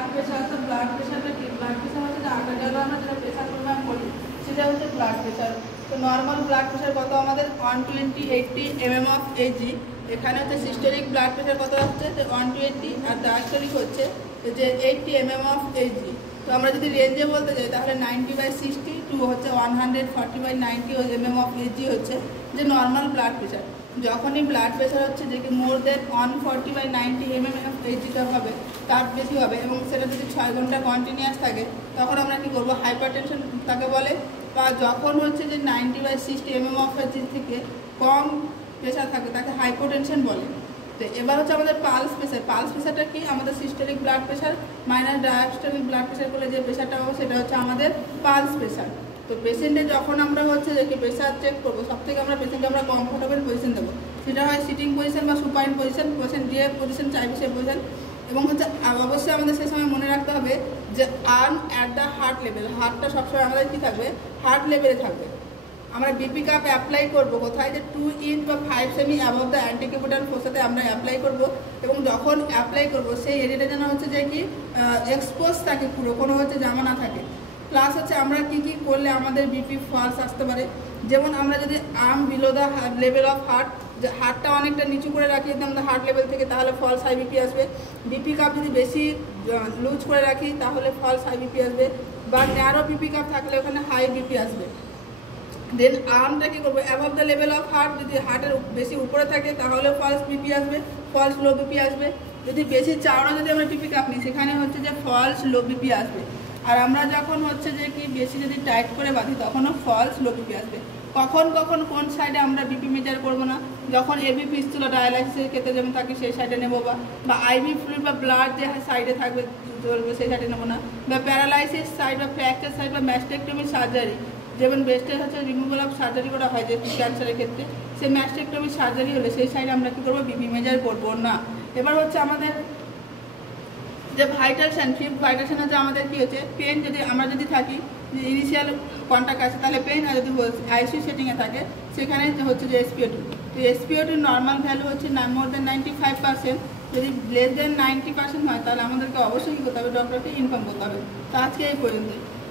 Blood pressure. তো blood প্রেশারটা কি? ব্লাড প্রেশার হচ্ছে যে আর্টারিয়াল আমরা যেটা প্রেশার পরিমাণ করি সেটা হচ্ছে ব্লাড প্রেশার। তো নর্মাল ব্লাড প্রেশার কত আমাদের 120/80 mm/Hg। এখানে হচ্ছে সিস্টোলিক ব্লাড প্রেশার কত হচ্ছে যে 120, আর ডায়াস্টোলিক হচ্ছে যে 80 mm/Hg। তো আমরা যদি রেঞ্জে বলতে যাই তাহলে 90/60 টু হচ্ছে 140/90 mm/Hg হচ্ছে যে নর্মাল ব্লাড প্রেশার। যখনই ব্লাড প্রেশার হচ্ছে যে কি মোর দেন 140/90 mm/Hg হবে, তার বেশি হবে, এবং সেটা যদি 6 ঘন্টা কন্টিনিউয়াস থাকে তখন আমরা কি করবো? হাইপারটেনশন তাকে বলে। বা যখন হচ্ছে যে 90/60 mm/Hg থেকে কম প্রেশার থাকে তাকে হাইপোটেনশন বলে। তো এবার হচ্ছে আমাদের পালস প্রেশার। পালস প্রেশারটা কি? আমাদের systolic blood pressure minus diastolic blood pressure করলে যে প্রেশারটা হবে সেটা হচ্ছে আমাদের পালস প্রেশার। তো পেশেন্টে যখন আমরা হচ্ছে যে প্রেশার চেক করবো, সব থেকে আমরা পেশেন্টকে আমরা কমফোর্টেবল পজিশন দেবো, সেটা হয় সিটিং পজিশন বা সুপাইন পজিশন। পেশেন্ট যে পজিশন চাইবে সেই পজিশন। এবং হচ্ছে অবশ্যই আমাদের সে সময় মনে রাখতে হবে যে arm at the heart level. হার্টটা সবসময় আমাদের কী থাকবে? হার্ট লেভেলে থাকবে। আমরা বিপি কাপ অ্যাপ্লাই করবো কোথায়? যে 2 ইঞ্চ বা 5 সেমি অ্যাবভ দ্য অ্যান্টিকিউবিটাল ফোর্সাতে আমরা অ্যাপ্লাই করবো। এবং যখন অ্যাপ্লাই করবো সেই এরিয়াটা যেন হচ্ছে যে কি এক্সপোজ থাকে, পুরো কোনো হচ্ছে জামা না থাকে। প্লাস হচ্ছে আমরা কি কি করলে আমাদের বিপি ফলস আসতে পারে, যেমন আমরা যদি arm below the level of heart, যে হার্টটা অনেকটা নিচু করে রাখি একদম হার্ট লেভেল থেকে, তাহলে ফলস হাই বিপি আসবে। বিপি কাপ যদি বেশি লুজ করে রাখি তাহলে ফলস হাই বিপি আসবে। বা ন্যারো বিপি কাপ থাকলে ওখানে হাই বিপি আসবে। দেন আর্মটা কী করবো? Above the level of heart, যদি হার্টের বেশি উপরে থাকে তাহলে ফলস বিপি আসবে, ফলস লো বিপি আসবে। যদি বেশি চাওড়া যদি আমরা বিপি কাপ নিই সেখানে হচ্ছে যে ফলস লো বিপি আসবে। আর আমরা যখন হচ্ছে যে কি বেশি যদি টাইট করে বাঁধি তখনও ফলস লো বিপি আসবে। কখন কখন কোন সাইডে আমরা বিপি মেজার করবো না? যখন এবি ফিস্টুলা ডায়ালাইসিসের ক্ষেত্রে যেমন থাকি সেই সাইডে নেবো, বা আইভি ফ্লুইড বা ব্লাড যে সাইডে থাকবে সেই সাইডে নেবো না। বা প্যারালাইসিস সাইড বা ফ্র্যাকচার সাইড বা ম্যাস্টেকটমি সার্জারি, যেমন ব্রেস্টের হচ্ছে রিমুভাল অফ সার্জারি করা হয় যে ক্যান্সারের ক্ষেত্রে, সেই ম্যাস্টেকটমি সার্জারি হলে সেই সাইডে আমরা কী করবো? বিপি মেজার করবো না। এবার হচ্ছে আমাদের যে vital sign, fifth vital sign হচ্ছে আমাদের কী হচ্ছে পেন। যদি আমরা যদি থাকি যে ইনিশিয়াল কন্ট্যাক্ট আছে তাহলে পেন, আর যদি আইসিইউ সেটিংয়ে থাকে সেখানে হচ্ছে যে SpO2। তো SpO2 নর্মাল ভ্যালু হচ্ছে মোর দেন 95%। যদি লেস দেন 90% হয় তাহলে আমাদেরকে অবশ্যই কী করতে হবে? ডক্টরকে ইনফর্ম করতে হবে। তো আজকে এই পর্যন্তই।